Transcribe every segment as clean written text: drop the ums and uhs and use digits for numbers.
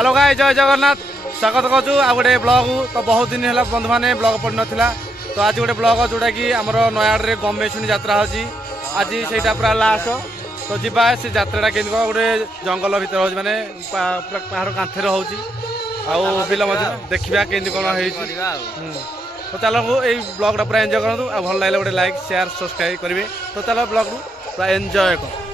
Hello गाय जय जगन्नाथ स्वागत करूँ आ गए ब्लग तो बहुत दिन है बंधु मैंने ब्लग पड़ नाला तो आज गोटे ब्लग जोटा कि आम नयागढ़ गमेशुणी यात्रा होची आज से पूरा लास्ट तो जीवा से यात्रा के गोटे जंगल भर हो मैंने पहाड़ कांथे हो बिल मध्य देखा केमती कौन हो तो चलो ये ब्लगटा पूरा एंजॉय करूँ आ भल लगे गोटे लाइक शेयर सब्सक्राइब करेंगे तो चलो ब्लग पूरा एंजॉय कर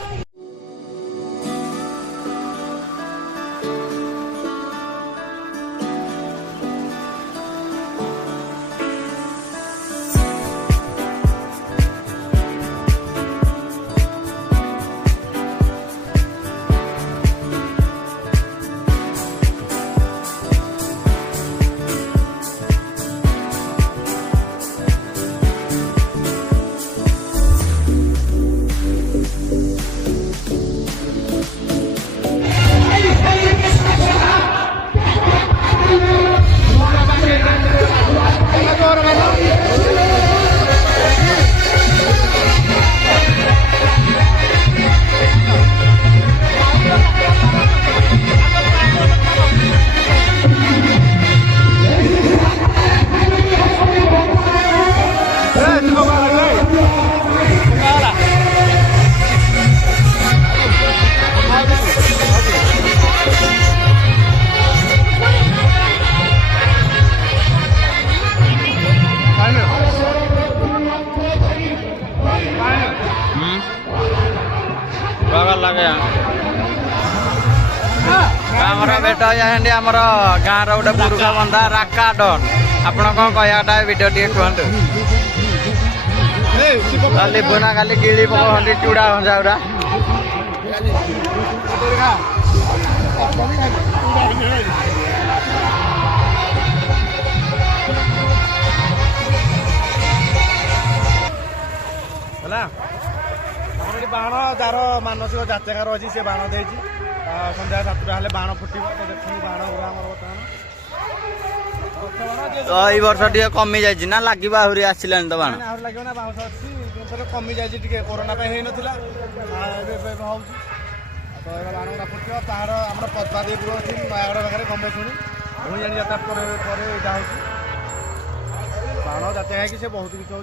बेटा जाए आमर गाँव रोटे पुरुखा बंधा राका डन आप कहटा भिडियो टे कहतु लिबुना खाली गिड़ी पकड़ चूड़ा भंजा गुरा बाण जार मानसिक जातकार अच्छी से बाण दे सन्ध्या 7टा हेल्ले बाण फुटब तो देखिए बाण गुरा तो ये वर्ष टे कमी जाइए ना लगे आहरी आसला तो बाण लगे ना बाउंस अच्छी कमी जाइए कोरोना हो नाला हो तो बाण गुरा फुटब तार आम पद्मादेवी अच्छी नयागढ़ पाखे गमेशुणी भूणी जात्रा बाण जात्रा से बहुत किसी हो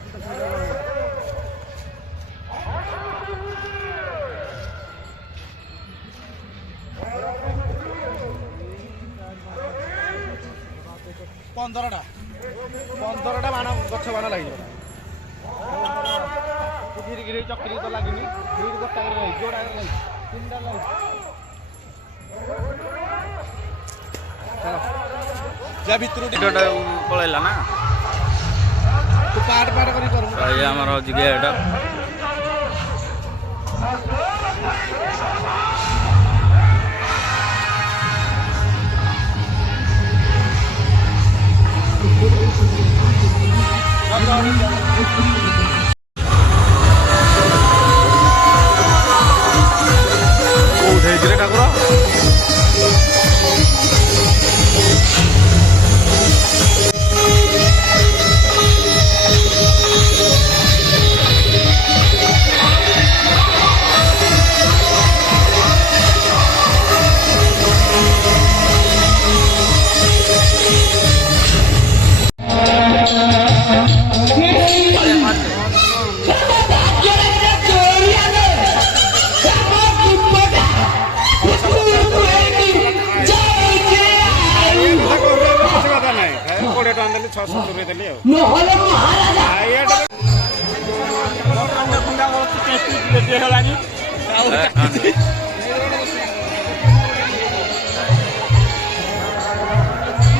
15टा बाण गछ बाण लगे गिरी गिरी चक्री तो लगे गोटा जोड़ा 3टा जा भितर पलैला ना तू पाट पाट कर गेट ठाकुर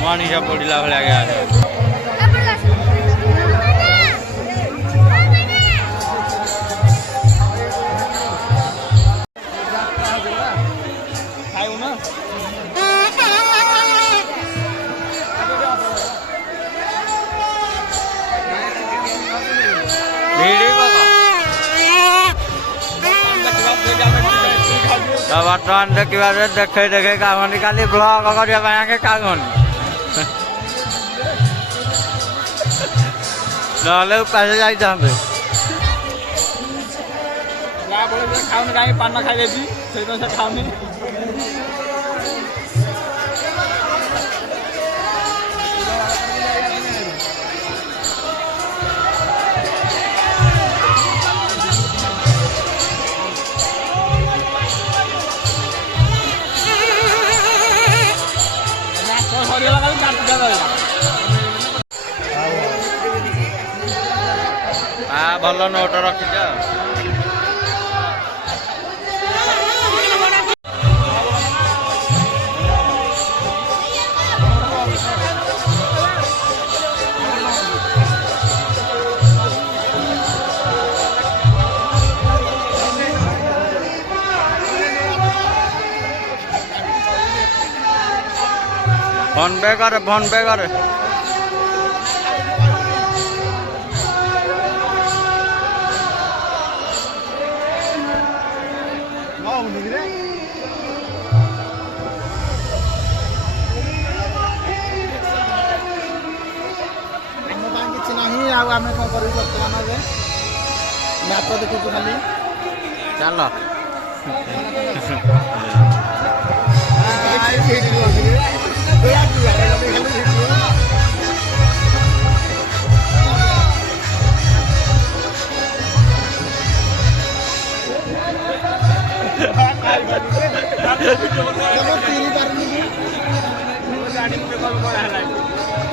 मनीषा पड़ा भाया गया बर्तमान देखा देखे देखे कागनी खाली ब्लग करके कागनी ना पैसे जाई खाऊनी कहीं पान खाई खाऊनी ଭଲ ନୋଟ ରଖିଛ। फोन पे कर फोन पे कर। କିଛି ନାହିଁ ଆଉ ଆମେ କଣ କରିବୁ ବର୍ତ୍ତମାନ ଏବେ ମ୍ୟାଚ୍ ଦେଖୁଛୁ ଖାଲି ଚାଲ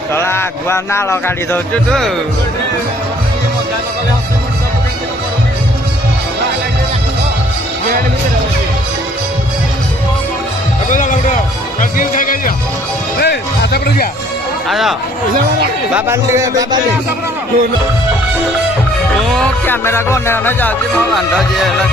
ତଳା ଆଗୁଆ ନାଳ କାଢି ଦଉଛୁ ତୁ। ମୁଁ କ୍ୟାମେରାକୁ ଅନେଇ ଯାଉଛି ମୋ କାନ୍ଦ ଯିଏ ହେଲା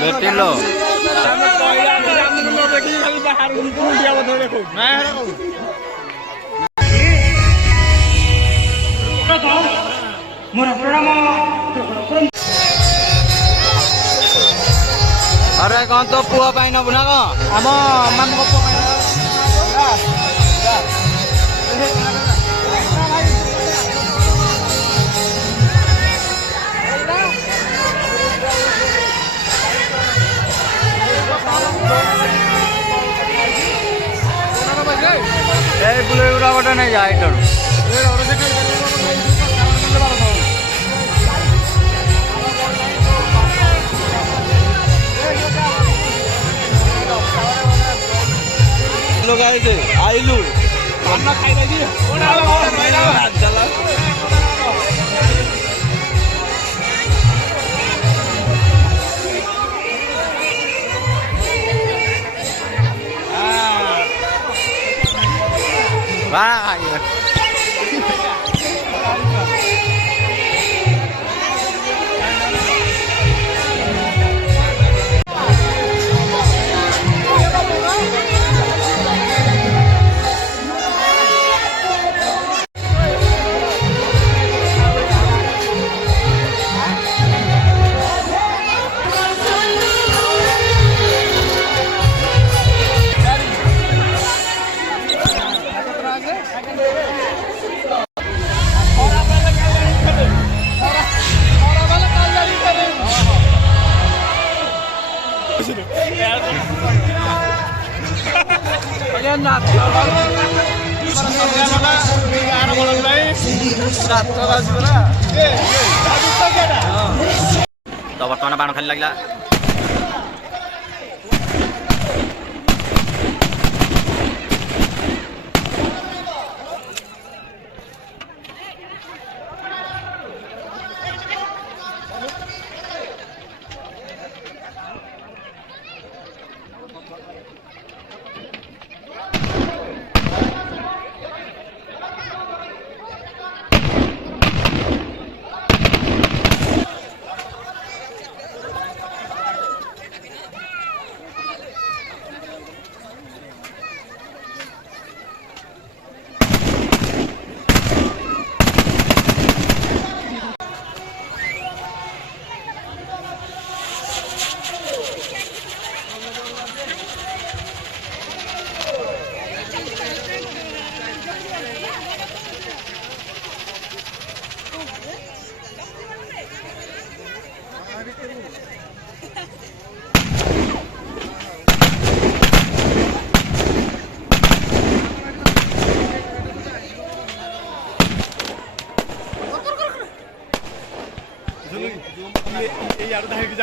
ବେଟିଲ अरे कौन तो पुआ पाई नबु ना कौन ଆମ ମାନଙ୍କ ପାଇଁ बुलेगुड़ा गोटे नहीं जाए लोग आए थे आइलू तो बर्तमान बाण खाली लगला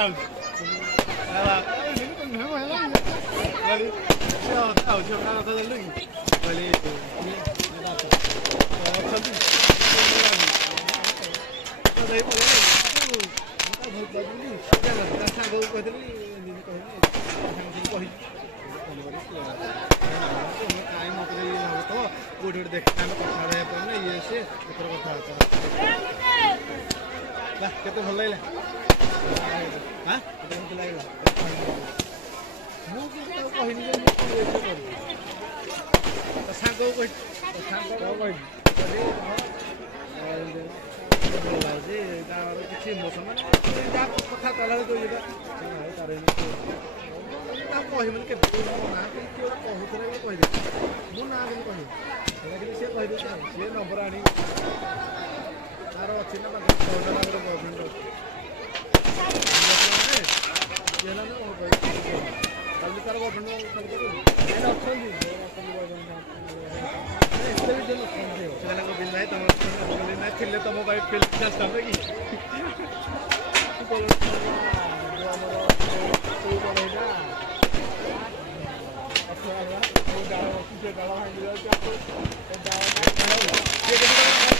ଯାଉଛି ହେଲା କହିଲି ଆଉ ଝିଅ କଥା ଜାଣିଲୁ କି କହିଲି ଅଛନ୍ତି ସାଙ୍ଗକୁ କହିଥିଲି କହିଲି କାଇଁ ମତେ ଇଏ ହବ ତ କୋଉଠି ଗୋଟେ ଦେଖା ଆମେ କଥା ହେଇପାରୁନେ ଇଏ ସିଏ କେତେ କଥାବାର୍ତ୍ତା କେତେ ଭଲ ଲାଗିଲା ହାଁ କେତେ କେମିତି ଲାଗିଲା ମୁଁ କିନ୍ତୁ ତାକୁ କହିନି ଯେ ମୁଁ କରିବି ତା ସାଙ୍ଗକୁ କହିଛି ଭଲ ଲାଗୁଛି ତାର କିଛି ଇମୋସନ୍ ମାନେ ଯାହା କଥା କଲାବେଳେ ତୁ ଇଏଟା ତାର ତାକୁ କହିବନି କେବେ ମୋ ନାଁ କିଏ ଗୋଟେ କହୁଥିଲେ ବୋଲି କହିଦେବି ମୁଁ ନାଁ ବୋଲି କହିବି ସେଇଟା କିନ୍ତୁ ସିଏ କହିଦେଉଛି ଆଉ ସିଏ ନମ୍ବର ଆଣି ତାର ଅଛି ନା ଗୋଟେ ବୟଫ୍ରେଣ୍ଡ ଅଛି ହେଲା ନା କ'ଣ କହିବି ତାହେଲେ ତାର ବୟଫ୍ରେଣ୍ଡ ଅଛନ୍ତି ସେମାନେ କହିଲେ ନାହିଁ ତମ ନାହିଁ ଥିଲେ ତମ ପାଇଁ ଫିଲ୍ମ ଆସିଥାନ୍ତେ କି ଆମର